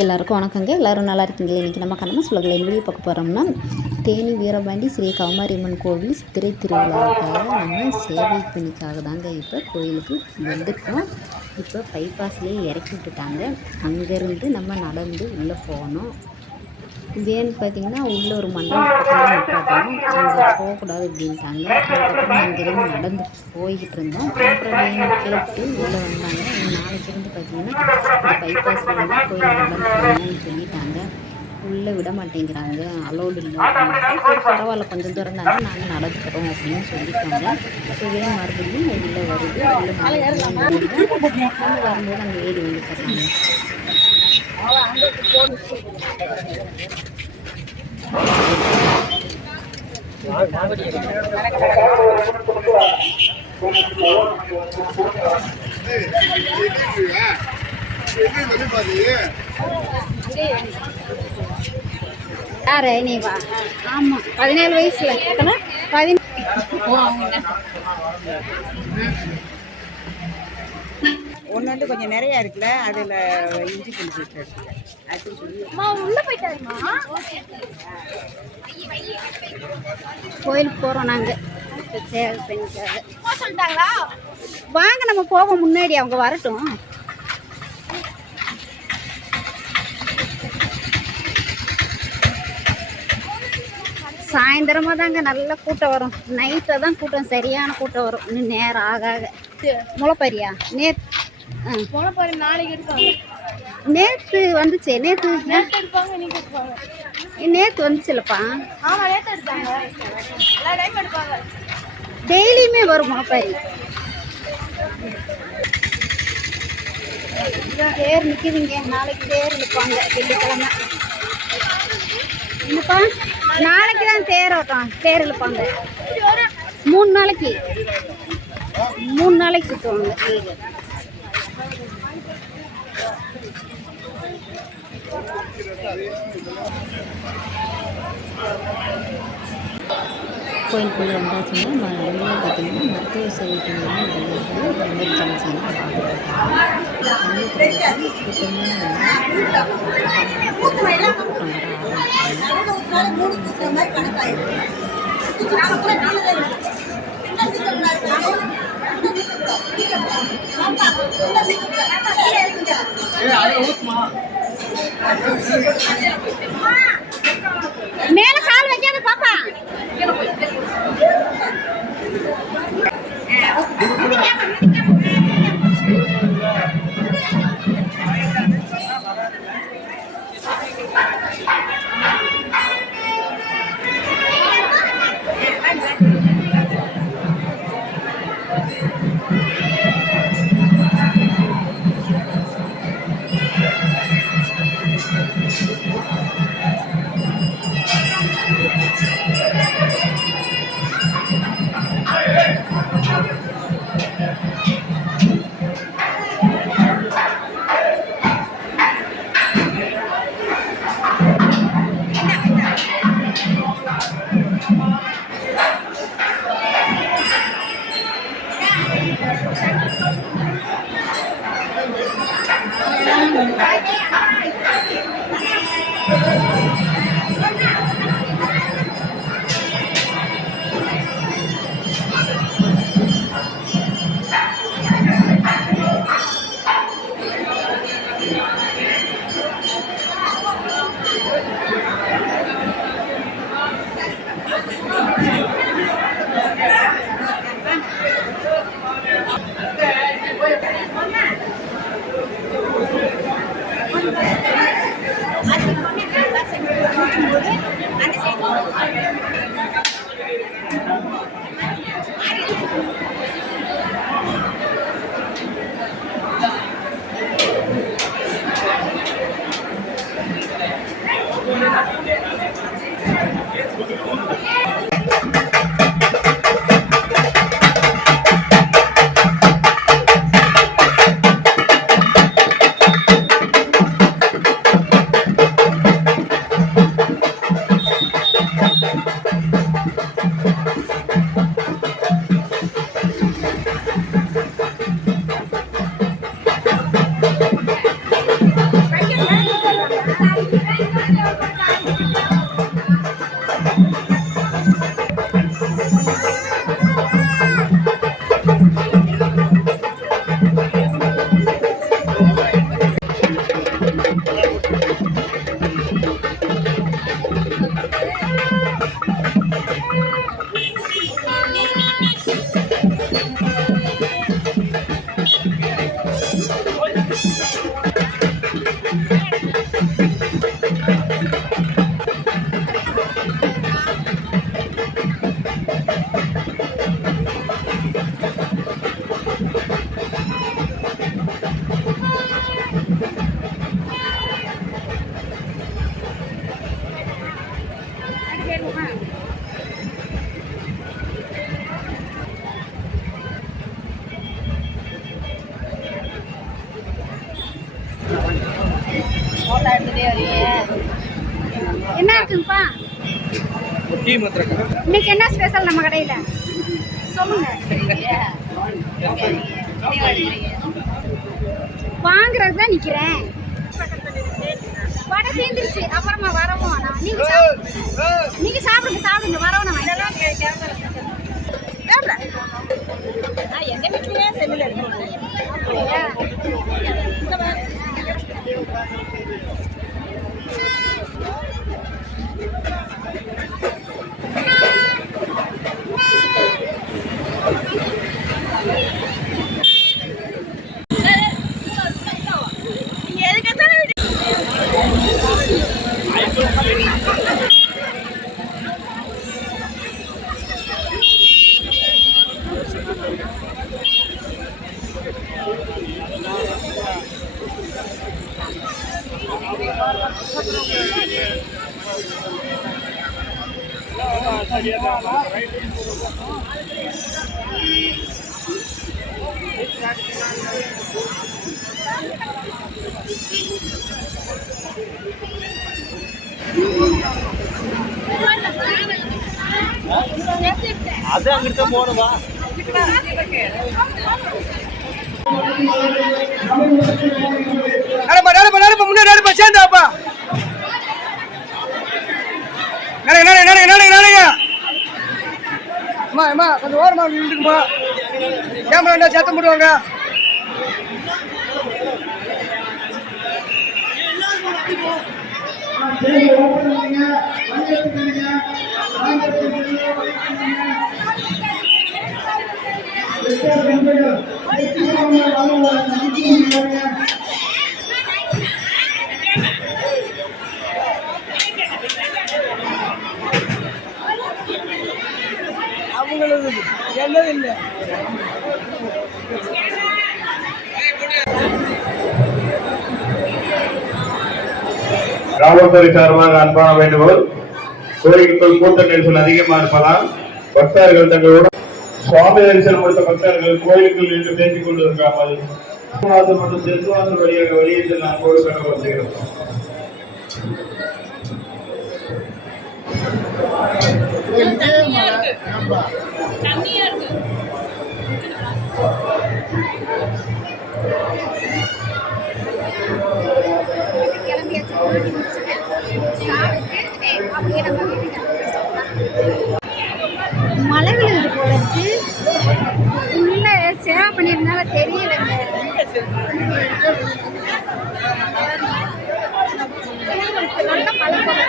எல்லாருக்கும் வணக்கங்க. எல்லோரும் நல்லா இருக்கீங்களா? இன்றைக்கி நம்ம கண்ணம்மா சொல்லுங்கள் என்ன வீடியோ பார்க்க போகிறோம்னா, தேனி வீரபாண்டி ஸ்ரீ கௌமாரியம்மன் கோவில் சித்திரை திருவிழாவுக்காக நம்ம சேவை பணிக்காக தாங்க இப்போ கோயிலுக்கு வந்துட்டோம். இப்போ பைபாஸ்லேயே இறக்கி விட்டுட்டாங்க. அங்கேருந்து நம்ம நடந்து உள்ளே போகணும். வேன்னு பார்த்தீங்கன்னா உள்ளே ஒரு மண்டபம் பக்கத்தில் நிப்பாட்டணும். அங்கே போகக்கூடாது அப்படின்ட்டாங்க. அதுக்கப்புறம் அங்கேருந்து நடந்து போய்கிட்டு இருந்தோம். அப்புறம் வேன் கேட்டு உள்ளே வந்தாங்க. நாளைக்கு இருந்து பார்த்தீங்கன்னா இந்த பைபாஸில் வந்து கோயில் நடந்து போகணும்னு சொல்லிட்டாங்க. உள்ளே விட மாட்டேங்கிறாங்க, அலோடு இல்லை அப்படின்ட்டு. சரி பரவாயில்ல, கொஞ்சம் தூரம் தானே நாங்கள் நடந்துக்கிறோம் அப்படின்னு சொல்லிட்டாங்க. இப்போ வேன் மறுபடியும் உள்ளே வருது. உள்ளே நம்ம வரும்போது அங்கே ஏறி வந்துடுறாங்க. யாரு நீ வா? ஆமாம், 17 வயசுல எத்தனை 17 ஒன்று கொஞ்சம் நிறையா இருக்குல்ல, அதில் இஞ்சி பிடிச்சி கோயிலுக்கு போகிறோம் நாங்கள். சேவை பண்ணிக்காக வாங்க, நம்ம போவோம். முன்னாடி அவங்க வரட்டும். சாயந்தரமாக தாங்க நல்ல கூட்டம் வரும். நைட்டில் தான் கூட்டம், சரியான கூட்டம் வரும். இன்னும் நேரம் ஆக முளைப்பரியா முளைப்பரி நாளைக்கு எடுப்பாங்க. நேற்று வந்துச்சு. நேற்று வந்துச்சுல்லப்பா. டெய்லியுமே வரும் முளைப்பரி. தேர் நிற்கிதுங்க. நாளைக்கு தேர் இழுப்பாங்க வெள்ளிக்கிழமை. என்னப்பா, நாளைக்கு தான் தேர் ஓட்டம். தேர் இழுப்பாங்க 3 நாளைக்கு சுற்றுவாங்க. கோயிலுக்குள்ளே வந்தாச்சுன்னா நிறைய பார்த்தீங்கன்னா மருத்துவ சேவைக்கு மேல கால் வைக்காத பாப்பா. என்ன இருக்குங்கப்பா? இன்னைக்கு என்ன ஸ்பெஷல் நம்ம கடையில் சொல்லுங்க. வாங்குறது தான் நிற்கிறேன். வடை தீர்ந்துருச்சு, அப்புறமா வரவும் நீங்க சாப்பிடுங்க வரவும் நான் எங்க வீட்லயே செல்லுல இருக்கு. அது அங்கிட்ட போடுவா. முன்னாடி சேர்ந்தாப்பா. அம்மா கொஞ்சம் ஓரமா நின்றுக்குமா, கேமரா சத்தம் போடுவாங்க. அவங்களுக்கு என்னது இல்லை. காவல்துறை சார்பாக அன்பான வேண்டுகோள், கோயிலுக்குள் கூட்ட நெரிசல் அதிகமாக இருப்பதால் பக்தர்கள் தங்களுடன் சுவாமி தரிசனம் கொடுத்த பக்தர்கள் கோயிலுக்குள் நின்று பேசிக் கொண்டிருக்காமல் மற்றும் தெற்குவாசல் வழியாக வெளியே செல்ல அன்போடு கட்டப்படுகிறோம். மழை விழுது போல இருக்கு. உள்ள சேவை பண்ணியிருந்தால தெரியலைங்க. நல்ல மழை போல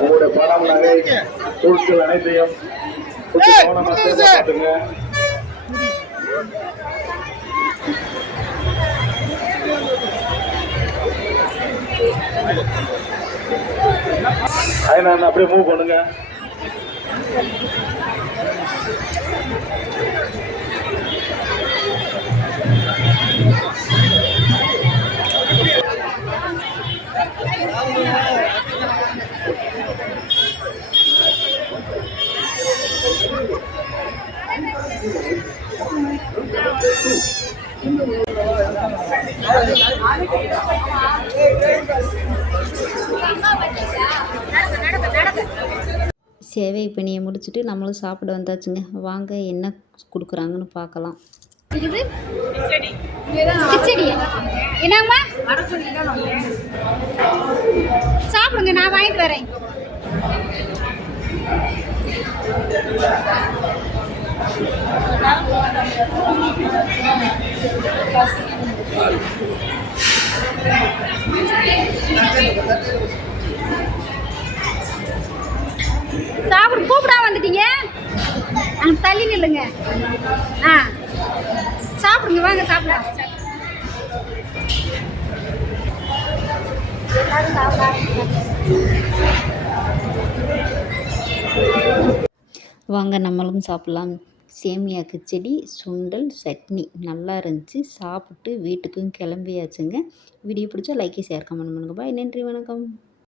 உங்களுடைய பணம் நகை பொருட்கள் அனைத்தையும் அப்படியே மூவ் பண்ணுங்க. சேவை பணியை முடிச்சுட்டு நம்மளும் சாப்பிட வந்தாச்சுங்க. வாங்க என்ன கொடுக்குறாங்கன்னு பார்க்கலாம். இது கிச்சடி என்னங்கம்மா? சாப்பிடுங்க, நான் வாங்கிட்டு வரேன். சாப்பிட கூப்பிடாம வந்துட்டீங்க, அங்கே தள்ளி நில்லுங்க. ஆ சாப்பிடுங்க, வாங்க சாப்பிடலாம். எல்லாரும் சாப்பிட வாங்க நம்மளும் சாப்பிட்லாம். சேமியா கிச்சடி, சுண்டல், சட்னி நல்லா இருந்துச்சு. சாப்பிட்டு வீட்டுக்கும் கிளம்பியாச்சுங்க. வீடியோ பிடிச்சா லைக், ஷேர், கமெண்ட் பண்ணுங்க. பாய், நன்றி, வணக்கம்.